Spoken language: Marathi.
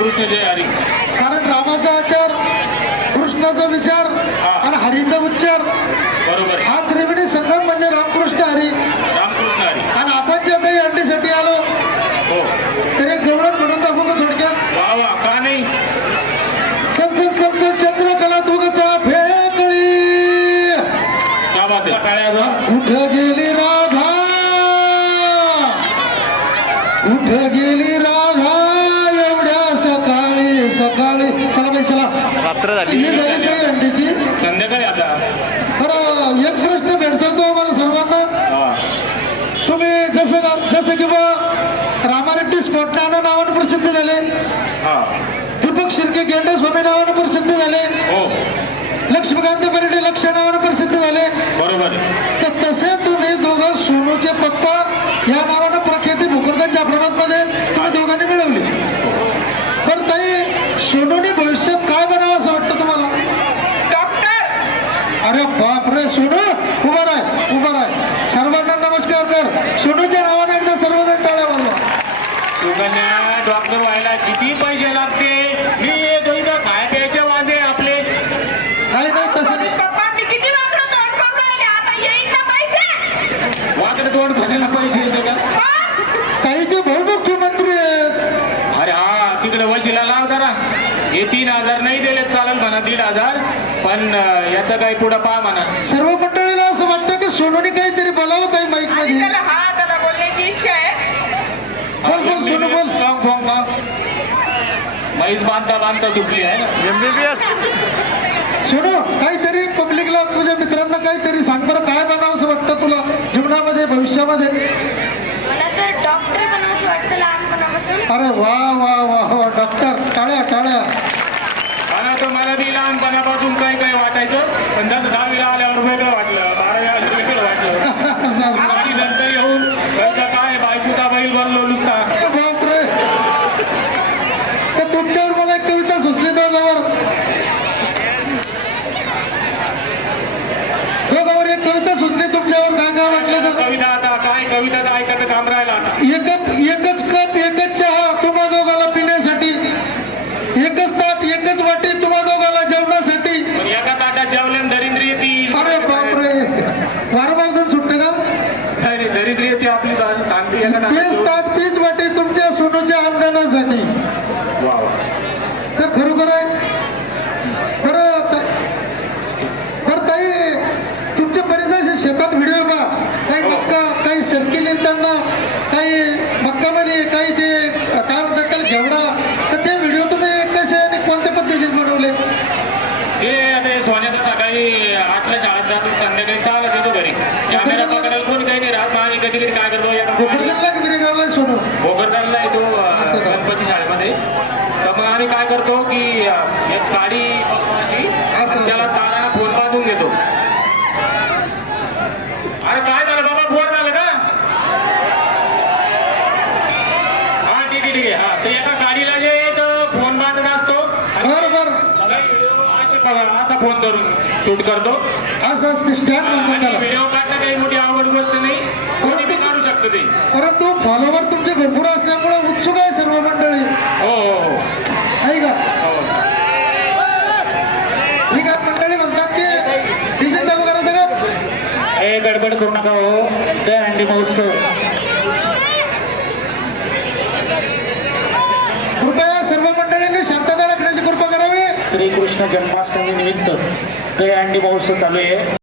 रामकृष्ण जय हरी. कारण रामाचा आचार, कृष्णाचा विचार आणि हरीचा उच्चार बरोबर. हा त्रिवेणी संगम म्हणजे रामकृष्ण हरी. रामकृष्ण हरी. आणि आपण ज्या काही अंडीसाठी आलो हो. तर एक गवळण म्हणून दाखवू का थोडक्यात? वा वा, का नाही. चल चल चल चल चंद्रकला तुगचा फेकळी क्या बात आहे. टाळ्या. कुठं गेली राधा, कुठं गेली राधा एवढ्या सकाळी सकाळी. चला बाई चला, रात्र झाली. ही झाली काही अंडीची. संध्याकाळी आता. बरं, एक प्रश्न भेडसावतो आम्हाला सर्वांना. हा. तुम्ही जसं की बा रामारेड्डी स्पॉट नावानं प्रसिद्ध झाले, हा. दीपक शिर्के गेंडे स्वामी नावानं प्रसिद्ध झाले, हो. लक्ष्मीकांत बेर्डे लक्ष नावानं प्रसिद्ध झाले. बरोबर. तर तसे तुम्ही दोघं सोनूचे पप्पा या नावानं प्रख्याती भोकरदन जाफराबादमध्ये तुम्ही दोघांनी मिळवली. पण ताई, सोनूने भविष्यात काय बनावं असं वाटतं तुम्हाला? डॉक्टर. अरे बापरे, सोनू उभा राह, उभा राह. सर्वांना नमस्कार कर. सोनूच्या नावाने एकदा सर्वजण टाळ्या वाजवा. सुकन्या, डॉक्टर व्हायला किती पैसे लागते? मी येतो इथं काय प्यायचे वांदे आपले. नाही नाही तसं नाही. पप्पा मी किती वाकडं तोंड करून राहिले, आता येईल ना पैसे? वाकडे तोंड भरायला पैसे येते का? ताईचे भाऊ मुख्यमंत्री आहेत. अरे हा, तिकडे वशिला लाव जरा. हे 3,000 नाही दिले चालेल म्हणा, 1,500. पण याचं काही पुढं पहा म्हणा. सर्व मंडळीला असं वाटतं की सोनूने काहीतरी बोलावं ताई माईक आणि मध्ये. त्याला बोलण्याची इच्छा आहे. बोल बोल सोनू बोल. म्हैस बांधता बांधता चुकली आहे ना. MBBS. सोनू, काहीतरी पब्लिकला तुझ्या मित्रांना काहीतरी सांग बरं. काय बनावं असं वाटतं तुला जीवनामध्ये, भविष्यामध्ये? मला तर डॉक्टर बनावंसं वाटतं लहानपणापासून. अरे वा वा वा वा, डॉक्टर. टाळ्या टाळ्या. मला तर मला बी लहानपणापासून काही काही वाटायचं, पण 10वीला आल्यावर वेगळं वाटलं, 12वीला आल्यावर वेगळं वाटलं. आणि नंतर येऊन घरचा काय बायकोचा बैल बनलो नुसता. बापरे. तर तुमच्यावर मला एक कविता सुचली दोघांवर. दोघांवर एक कविता सुचली तुमच्यावर. काय काय म्हटलं तर? कविता आता काय, कविताचं ऐकायचं काम राहिलं आता. एकच कप एकच चहा तुम्हा दोघाला पिण्यासाठी, एकच ताट एकच वाटी तुम्हा दोघाला जेवणासाठी. पण एका ताटात जेवल्यान दरिद्री येते. अरे बापरे, वारंवार जण सुटते का? नाही, दरिद्री येते आपली सांगते एका ताटात तेच जेवण. ताट तीच वाटी तुमच्या सोनूच्या आंदोलनासाठी. वा वा. तर खरोखर आहे. बरं ताई, तुमच्या बरेच शेतात व्हिडिओ बा, काही मक्का, काही सरकी निघताना, काही मक्कामध्ये, काही ते काय म्हणतात त्याला घेवडा. तर ते व्हिडिओ तुम्ही कसे आणि कोणत्या पद्धतीने बनवले? ते आता सोन्याचं सकाळी 8ला शाळेत जातो, संध्याकाळी 6ला येतो घरी. कॅमेरा पकडायला कोणी काही नाही राहत. आम्ही कधी कधी काय करतो, एका भोकरदनला की बिरेगावला सोनू? भोकरदनला येतो का? गणपती शाळेमध्ये. तर मग आम्ही काय करतो की एक गाडी अशी असं. त्याला तारा फोन बांधून घेतो. अरे काय झालं बाबा, बोर झालं का? हा ठीक आहे ठीक आहे. हा, तर एका गाडीला जे फोन बांधून असतो आणि बरं बरं, असे बघा, असा फोन धरून शूट करतो. असं असते स्टँड म्हणतात आणि त्याला. व्हिडिओ काढणं काही मोठी आवड गोष्ट नाही, कोणी बी काढू शकतो ते. परंतु फॉलोवर तुमचे भरपूर असल्यामुळे उत्सुक आहे सर्व मंडळी, हो हो हो आहे का? हो. ठीक आहे. मंडळी म्हणतात की डीजे चालू करायचं का? हे गडबड करू नका हो, ते अंडी महोत्सव. कृपया सर्व मंडळींनी शांतता राखण्याची कृपा करावी. श्रीकृष्ण जन्माष्टमी निमित्त ते अंडी महोत्सव चालू आहे.